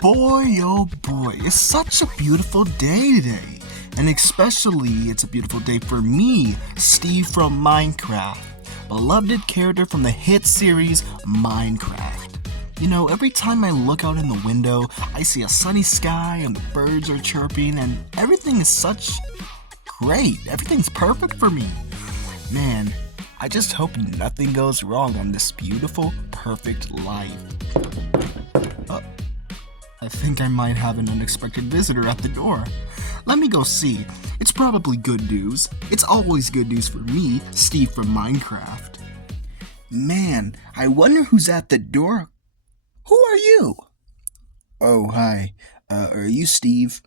Boy, oh boy, it's such a beautiful day today. And especially, it's a beautiful day for me, Steve from Minecraft, beloved character from the hit series Minecraft. You know, every time I look out in the window, I see a sunny sky and the birds are chirping and everything is such great. Everything's perfect for me. Man, I just hope nothing goes wrong on this beautiful, perfect life. I think I might have an unexpected visitor at the door. Let me go see. It's probably good news. It's always good news for me, Steve from Minecraft. Man, I wonder who's at the door. Who are you? Oh, hi. Are you Steve?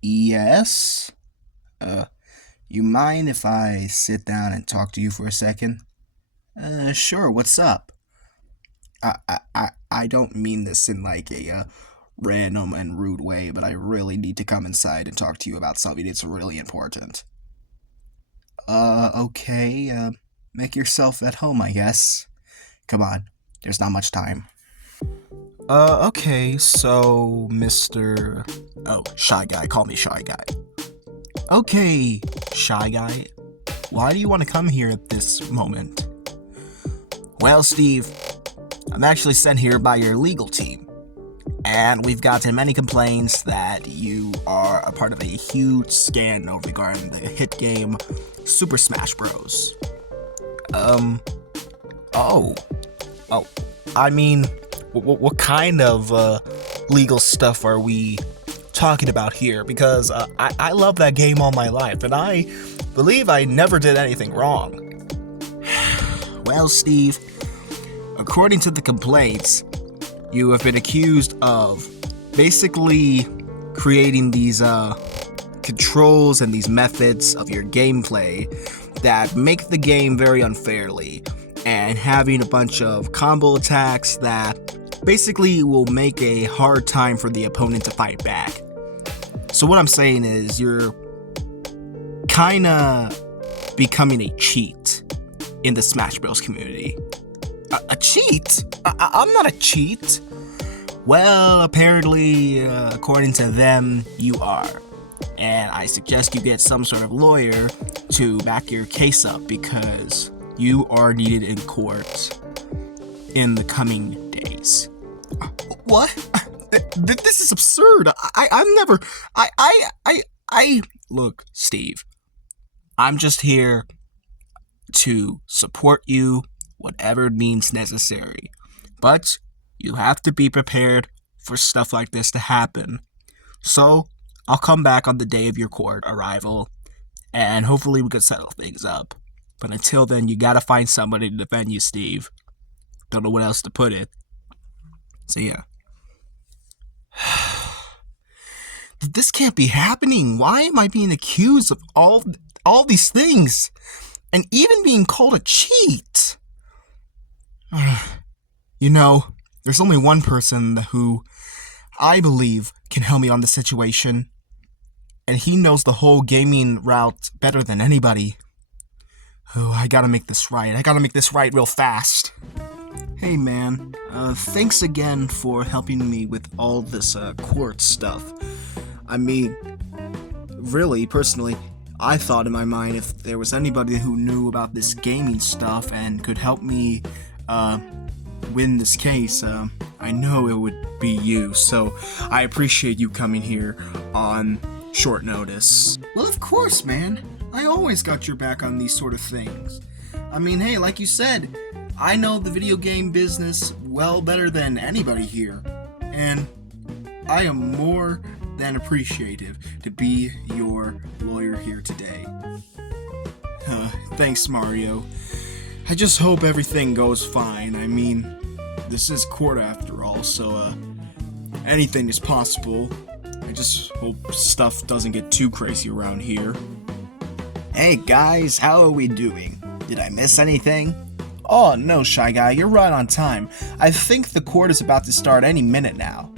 Yes? You mind if I sit down and talk to you for a second? Sure, what's up? I don't mean this in like a, random and rude way, but I really need to come inside and talk to you about something that's really important. Okay, make yourself at home, I guess. Come on, there's not much time. Okay, so, Mr. Oh, Shy Guy, call me Shy Guy. Okay, Shy Guy, why do you want to come here at this moment? Well, Steve, I'm actually sent here by your legal team. And we've gotten many complaints that you are a part of a huge scandal regarding the hit game Super Smash Bros. I mean, what kind of legal stuff are we talking about here? Because I love that game all my life, and I believe I never did anything wrong. Well, Steve, according to the complaints, you have been accused of basically creating these controls and these methods of your gameplay that make the game very unfairly, and having a bunch of combo attacks that basically will make a hard time for the opponent to fight back. So what I'm saying is you're kinda becoming a cheat in the Smash Bros community. A cheat? I'm not a cheat. Well, apparently, according to them, you are. And I suggest you get some sort of lawyer to back your case up because you are needed in court in the coming days. What? This is absurd. Look, Steve, I'm just here to support you, whatever means necessary. But you have to be prepared for stuff like this to happen. So, I'll come back on the day of your court arrival, and hopefully we can settle things up. But until then, you gotta find somebody to defend you, Steve. Don't know what else to put it. So yeah. This can't be happening. Why am I being accused of all these things? And even being called a cheat? You know, there's only one person who I believe can help me on this situation, and he knows the whole gaming route better than anybody. Oh, I gotta make this right. I gotta make this right real fast. Hey man, thanks again for helping me with all this court stuff. I mean, really, personally, I thought in my mind if there was anybody who knew about this gaming stuff and could help me win this case, I know it would be you, so I appreciate you coming here on short notice. Well, of course, man. I always got your back on these sort of things. I mean, hey, like you said, I know the video game business well better than anybody here, and I am more than appreciative to be your lawyer here today. Thanks, Mario. I just hope everything goes fine. I mean, this is court after all, so anything is possible. I just hope stuff doesn't get too crazy around here. Hey guys, how are we doing? Did I miss anything? Oh no, Shy Guy, you're right on time. I think the court is about to start any minute now.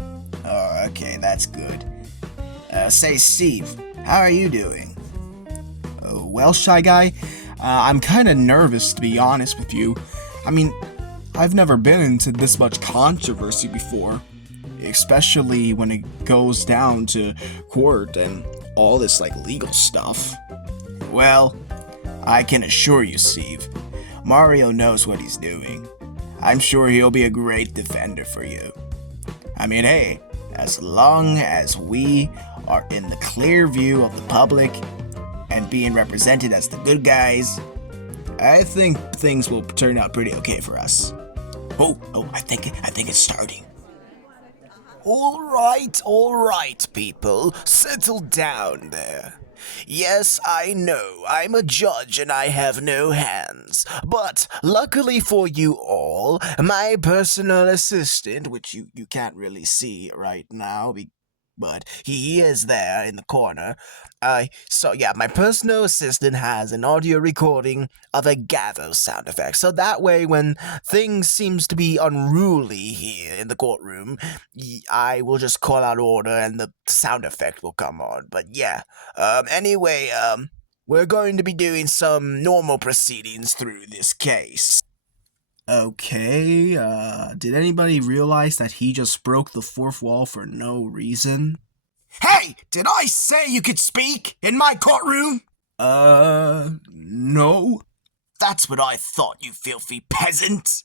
Oh, okay, that's good. Say, Steve, how are you doing? Well, Shy Guy, I'm kinda nervous to be honest with you. I mean, I've never been into this much controversy before. especially when it goes down to court and all this legal stuff. Well, I can assure you, Steve, Mario knows what he's doing. I'm sure he'll be a great defender for you. I mean, hey, as long as we are in the clear view of the public and being represented as the good guys, I think things will turn out pretty okay for us. Oh, I think it's starting. All right, people, settle down there. Yes, I know, I'm a judge and I have no hands, but luckily for you all, my personal assistant, which you can't really see right now, but he is there in the corner. My personal assistant has an audio recording of a gather sound effect. So that way, when things seems to be unruly here in the courtroom, I will just call out order and the sound effect will come on. But yeah, anyway, we're going to be doing some normal proceedings through this case. Okay, did anybody realize that he just broke the fourth wall for no reason? Hey, did I say you could speak in my courtroom? No. That's what I thought, you filthy peasant.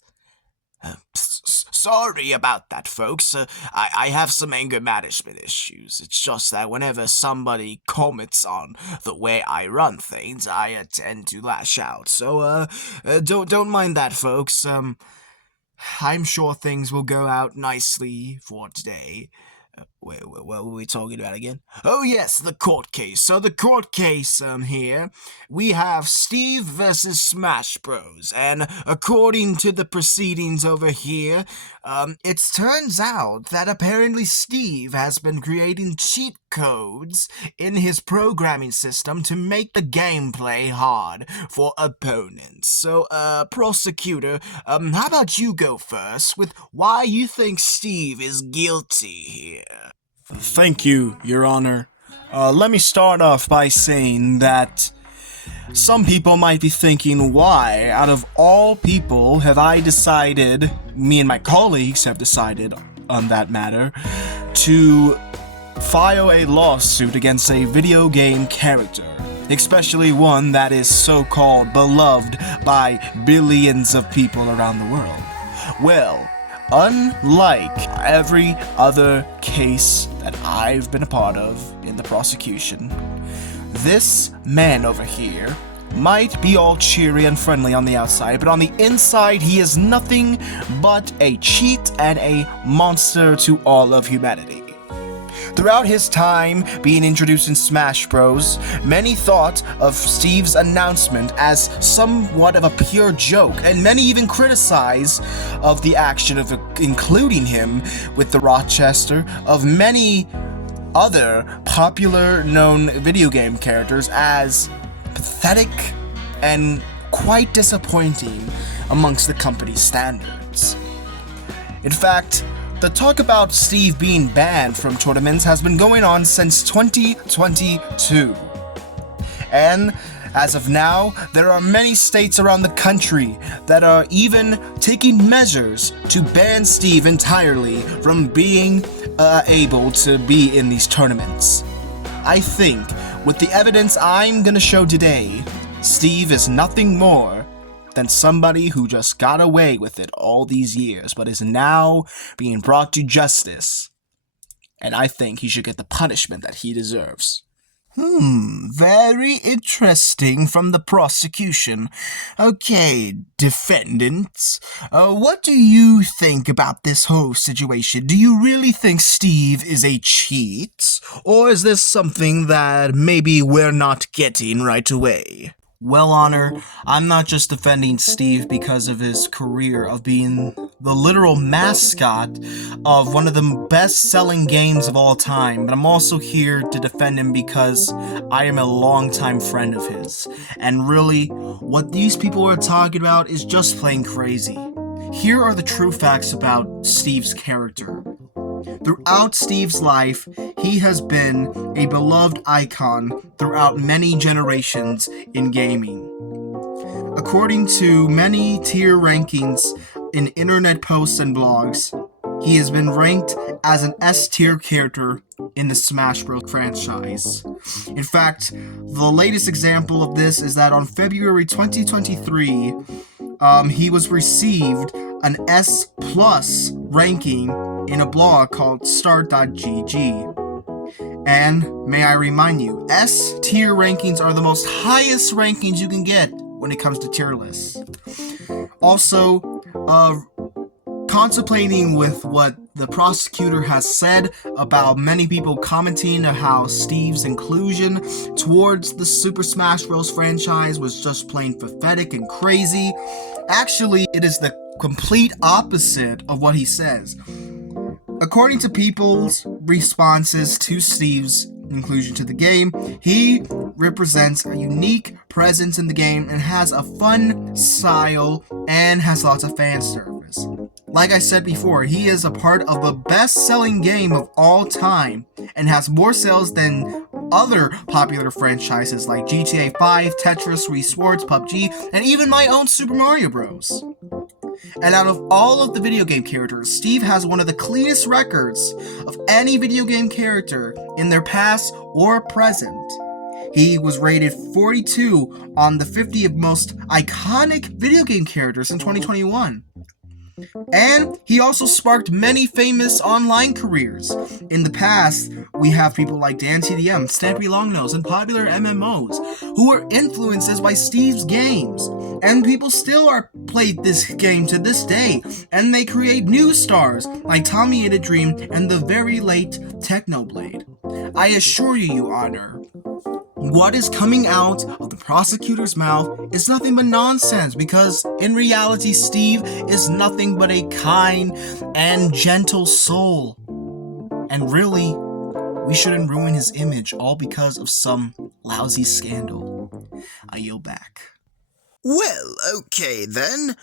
Sorry about that, folks. I have some anger management issues. It's just that whenever somebody comments on the way I run things, I tend to lash out. So, don't mind that, folks. I'm sure things will go out nicely for today. What were we talking about again? Oh yes, the court case. So the court case here, we have Steve versus Smash Bros. And according to the proceedings over here, it turns out that apparently Steve has been creating cheat codes in his programming system to make the gameplay hard for opponents. So, prosecutor, how about you go first with why you think Steve is guilty here? Thank you, Your Honor. Let me start off by saying that some people might be thinking, why, out of all people, have I decided, me and my colleagues have decided on that matter, to file a lawsuit against a video game character, especially one that is so-called beloved by billions of people around the world. Well, unlike every other case that I've been a part of in the prosecution, this man over here might be all cheery and friendly on the outside, but on the inside he is nothing but a cheat and a monster to all of humanity. Throughout his time being introduced in Smash Bros., many thought of Steve's announcement as somewhat of a pure joke, and many even criticize of the action of including him with the Rochester of many other popular known video game characters as pathetic and quite disappointing amongst the company's standards. In fact, the talk about Steve being banned from tournaments has been going on since 2022. And as of now, there are many states around the country that are even taking measures to ban Steve entirely from being able to be in these tournaments. I think, with the evidence I'm gonna show today, Steve is nothing more than somebody who just got away with it all these years, but is now being brought to justice. And I think he should get the punishment that he deserves. Very interesting from the prosecution. Okay, defendants, what do you think about this whole situation? Do you really think Steve is a cheat? Or is this something that maybe we're not getting right away? Well, Honor, I'm not just defending Steve because of his career of being the literal mascot of one of the best-selling games of all time, but I'm also here to defend him because I am a longtime friend of his. And really, what these people are talking about is just plain crazy. Here are the true facts about Steve's character. Throughout Steve's life, he has been a beloved icon throughout many generations in gaming. According to many tier rankings in internet posts and blogs, he has been ranked as an S-tier character in the Smash Bros. Franchise. In fact, the latest example of this is that on February 2023, he was received an S+ ranking in a blog called start.gg. And may I remind you, S-tier rankings are the most highest rankings you can get when it comes to tier lists. Also, contemplating with what the prosecutor has said about many people commenting on how Steve's inclusion towards the Super Smash Bros. Franchise was just plain pathetic and crazy. Actually, it is the complete opposite of what he says. According to people's responses to Steve's inclusion to the game, he represents a unique presence in the game and has a fun style and has lots of fan service. Like I said before, he is a part of the best-selling game of all time and has more sales than other popular franchises like GTA 5, Tetris, Wii Sports, PUBG, and even my own Super Mario Bros. And out of all of the video game characters, Steve has one of the cleanest records of any video game character in their past or present. He was rated 42 on the 50 of most iconic video game characters in 2021. And he also sparked many famous online careers. In the past, we have people like DanTDM, Stampy Longnose, and popular MMOs who were influences by Steve's games. And people still play this game to this day, and they create new stars like Tommy Ada Dream and the very late Technoblade. I assure you, Your Honor, what is coming out of the prosecutor's mouth is nothing but nonsense, because in reality, Steve is nothing but a kind and gentle soul. And really, we shouldn't ruin his image all because of some lousy scandal. I yield back. Well, okay then.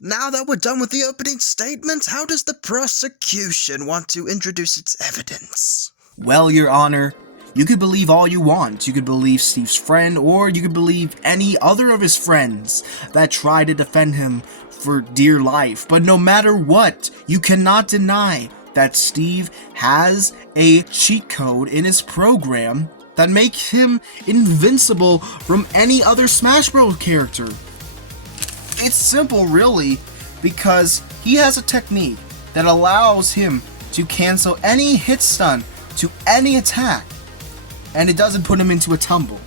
Now that we're done with the opening statement, how does the prosecution want to introduce its evidence? Well, Your Honor, you could believe all you want. You could believe Steve's friend, or you could believe any other of his friends that try to defend him for dear life. But no matter what, you cannot deny that Steve has a cheat code in his program that makes him invincible from any other Smash Bros. Character. It's simple, really, because he has a technique that allows him to cancel any hit stun to any attack, and it doesn't put him into a tumble.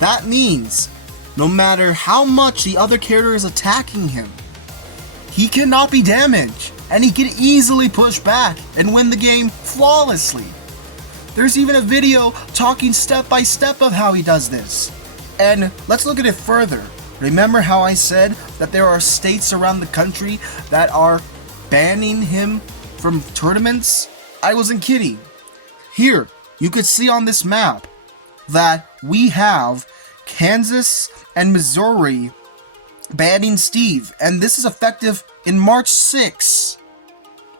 That means, no matter how much the other character is attacking him, he cannot be damaged, and he can easily push back and win the game flawlessly. There's even a video talking step by step of how he does this. And let's look at it further. Remember how I said that there are states around the country that are banning him from tournaments? I wasn't kidding. Here, you could see on this map that we have Kansas and Missouri banning Steve, and this is effective in March 6th.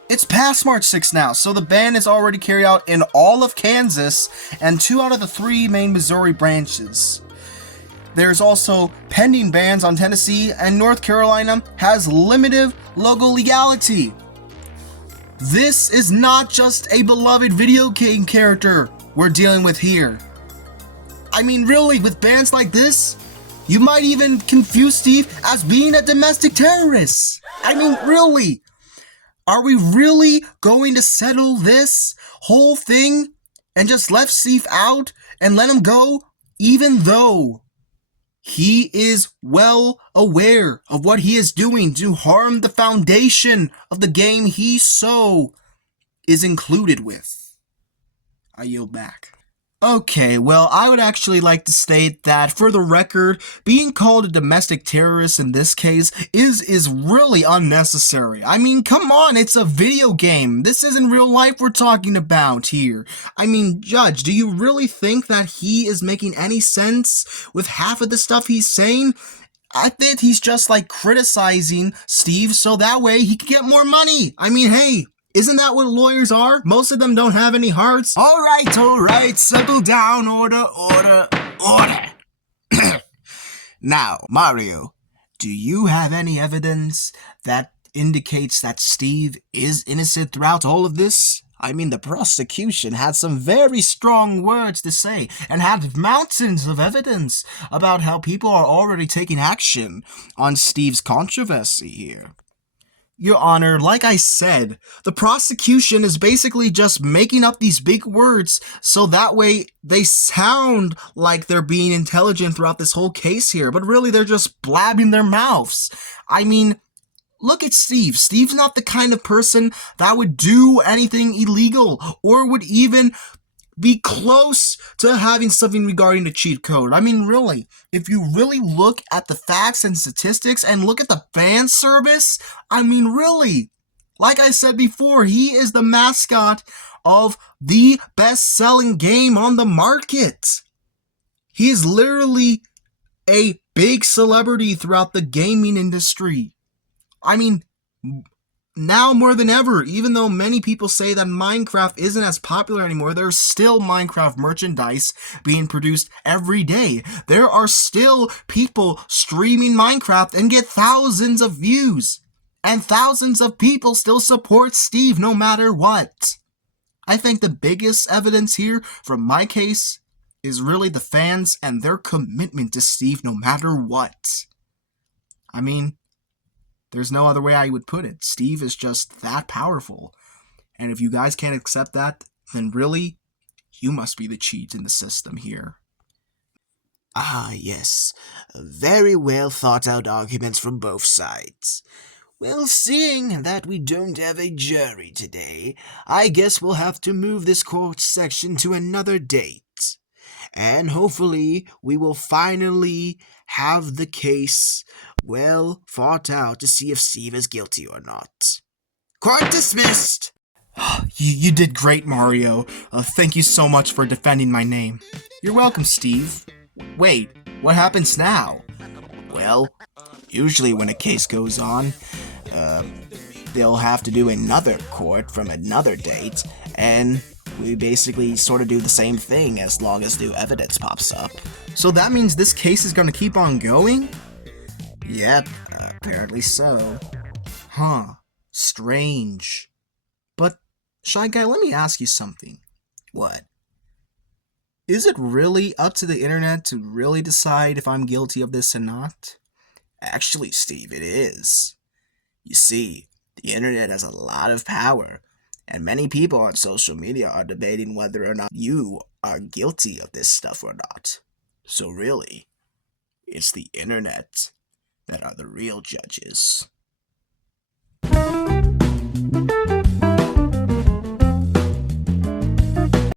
It's past March 6th now, so the ban is already carried out in all of Kansas and 2 out of the 3 main Missouri branches. There's also pending bans on Tennessee, and North Carolina has limited logo legality. This is not just a beloved video game character we're dealing with here. I mean, really, with bans like this, you might even confuse Steve as being a domestic terrorist. I mean, really? Are we really going to settle this whole thing and just let Steve out and let him go, even though he is well aware of what he is doing to harm the foundation of the game he so is included with? I yield back. Okay, well, I would actually like to state that, for the record, being called a domestic terrorist in this case is really unnecessary. I mean, come on, it's a video game. This isn't real life we're talking about here. I mean, Judge, do you really think that he is making any sense with half of the stuff he's saying? I think he's just like criticizing Steve so that way he can get more money. I mean, hey, isn't that what lawyers are? Most of them don't have any hearts. All right, settle down, order. Now, Mario, do you have any evidence that indicates that Steve is innocent throughout all of this. I mean, the prosecution had some very strong words to say and had mountains of evidence about how people are already taking action on Steve's controversy here. Your Honor, like I said, the prosecution is basically just making up these big words so that way they sound like they're being intelligent throughout this whole case here, but really they're just blabbing their mouths. I mean, look at Steve. Steve's not the kind of person that would do anything illegal or would even be close to having something regarding the cheat code. I mean, really, if you really look at the facts and statistics and look at the fan service, I mean, really, like I said before, he is the mascot of the best-selling game on the market. He is literally a big celebrity throughout the gaming industry. I mean, now more than ever, even though many people say that Minecraft isn't as popular anymore, there's still Minecraft merchandise being produced every day. There are still people streaming Minecraft and get thousands of views. And thousands of people still support Steve no matter what. I think the biggest evidence here from my case is really the fans and their commitment to Steve no matter what. I mean, there's no other way I would put it. Steve is just that powerful. And if you guys can't accept that, then really, you must be the cheat in the system here. Ah, yes. Very well thought out arguments from both sides. Well, seeing that we don't have a jury today, I guess we'll have to move this court section to another date. And hopefully we will finally have the case well fought out to see if Steve is guilty or not. Court dismissed! You did great, Mario. Thank you so much for defending my name. You're welcome, Steve. Wait, what happens now? Well, usually when a case goes on, they'll have to do another court from another date, and we basically sort of do the same thing as long as new evidence pops up. So that means this case is going to keep on going? Yep, apparently so. Huh, strange. But, Shy Guy, let me ask you something. What? Is it really up to the internet to really decide if I'm guilty of this or not? Actually, Steve, it is. You see, the internet has a lot of power, and many people on social media are debating whether or not you are guilty of this stuff or not. So really, it's the internet that are the real judges.